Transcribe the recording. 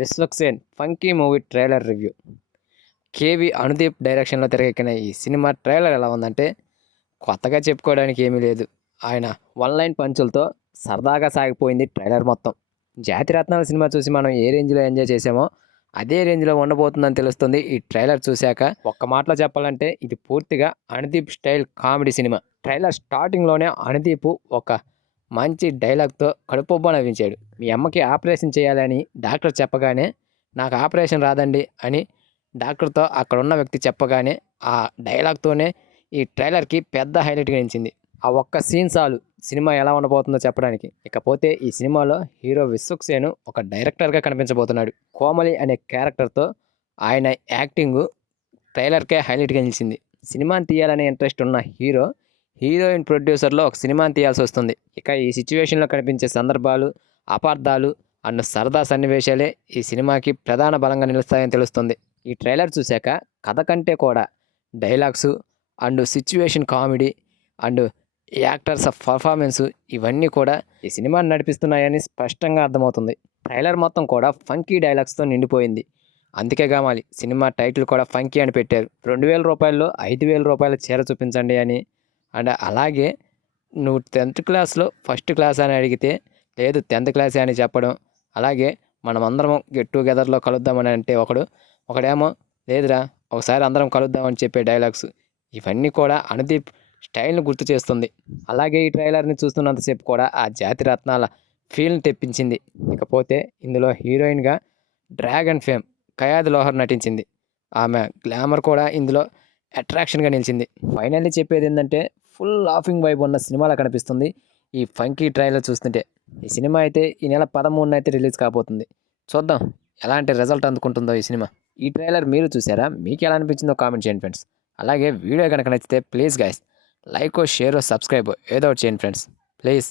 Vishwaksen funky movie trailer review. KV Anudeep డైరెక్షన్లో తెరకెక్కిన ఈ సినిమా ట్రైలర్ ఎలా ఉందంటే కొత్తగా చెప్పుకోవడానికి ఏమీ లేదు. ఆయన వన్ లైన్ పంచులతో సరదాగా సాగిపోయింది ట్రైలర్ మొత్తం. జాతిరత్నాల సినిమా చూసి మనం ఏ రేంజ్లో ఎంజాయ్ చేసామో అదే రేంజ్లో ఉండబోతుందని తెలుస్తుంది ఈ ట్రైలర్ చూశాక. ఒక్క మాటలో చెప్పాలంటే ఇది పూర్తిగా Anudeep style comedy cinema. Trailer స్టార్టింగ్లోనే అనుదీప్ ఒక మంచి డైలాగ్తో కడుపుబ్బ నవ్వించాడు. మీ అమ్మకి ఆపరేషన్ చేయాలని డాక్టర్ చెప్పగానే నాకు ఆపరేషన్ రాదండి అని డాక్టర్తో అక్కడ ఉన్న వ్యక్తి చెప్పగానే ఆ డైలాగ్తోనే ఈ ట్రైలర్కి పెద్ద హైలైట్గా నిలిచింది. ఆ ఒక్క సీన్ చాలు సినిమా ఎలా ఉండబోతుందో చెప్పడానికి. ఇకపోతే ఈ సినిమాలో హీరో విశ్వక్సేన్ ఒక డైరెక్టర్గా కనిపించబోతున్నాడు. కోమలి అనే క్యారెక్టర్తో ఆయన యాక్టింగ్ ట్రైలర్కే హైలైట్గా నిలిచింది. సినిమాని తీయాలనే ఇంట్రెస్ట్ ఉన్న హీరోయిన్ ప్రొడ్యూసర్లో ఒక సినిమాని తీయాల్సి వస్తుంది. ఇక ఈ సిచ్యువేషన్లో కనిపించే సందర్భాలు, అపార్థాలు అండ్ సరదా సన్నివేశాలే ఈ సినిమాకి ప్రధాన బలంగా నిలుస్తాయని తెలుస్తుంది. ఈ ట్రైలర్ చూశాక కథ కంటే కూడా dialogues and situation comedy and actors of performance ఇవన్నీ కూడా ఈ సినిమాని నడిపిస్తున్నాయని స్పష్టంగా అర్థమవుతుంది. ట్రైలర్ మొత్తం కూడా ఫంకీ డైలాగ్స్తో నిండిపోయింది. అందుకే కావాలి సినిమా టైటిల్ కూడా ఫంకీ అని పెట్టారు. 2000 రూపాయల్లో 5000 రూపాయల చీర చూపించండి అని. అండ్ అలాగే నువ్వు 10th క్లాస్లో ఫస్ట్ క్లాస్ అని అడిగితే లేదు 10th క్లాసే అని చెప్పడం. అలాగే మనం అందరం గెట్ టుగెదర్లో కలుద్దామని అంటే ఒకడేమో లేదురా ఒకసారి అందరం కలుద్దామని చెప్పే డైలాగ్స్ ఇవన్నీ కూడా అనుదీప్ స్టైల్ని గుర్తు చేస్తుంది. అలాగే ఈ ట్రైలర్ని చూస్తున్నంతసేపు కూడా ఆ జాతిరత్నాల ఫీల్ని తెప్పించింది. ఇకపోతే ఇందులో హీరోయిన్గా డ్రాగన్ ఫేమ్ కయాద్ లోహర్ నటించింది. ఆమె గ్లామర్ కూడా ఇందులో అట్రాక్షన్గా నిలిచింది. ఫైనల్లీ చెప్పేది ఏంటంటే ఫుల్ లాఫింగ్ వైబ్ ఉన్న సినిమాలా కనిపిస్తుంది ఈ ఫంకీ ట్రైలర్ చూస్తుంటే. ఈ సినిమా అయితే ఈ నెల 13న అయితే రిలీజ్ కాబోతుంది. చూద్దాం ఎలాంటి రిజల్ట్ అందుకుంటుందో ఈ సినిమా. ఈ ట్రైలర్ మీరు చూసారా? మీకు ఎలా అనిపించిందో కామెంట్ చేయండి ఫ్రెండ్స్. అలాగే వీడియో కనుక నచ్చితే please guys like share subscribe ఏదో ఒకటి చేయండి ఫ్రెండ్స్ ప్లీజ్.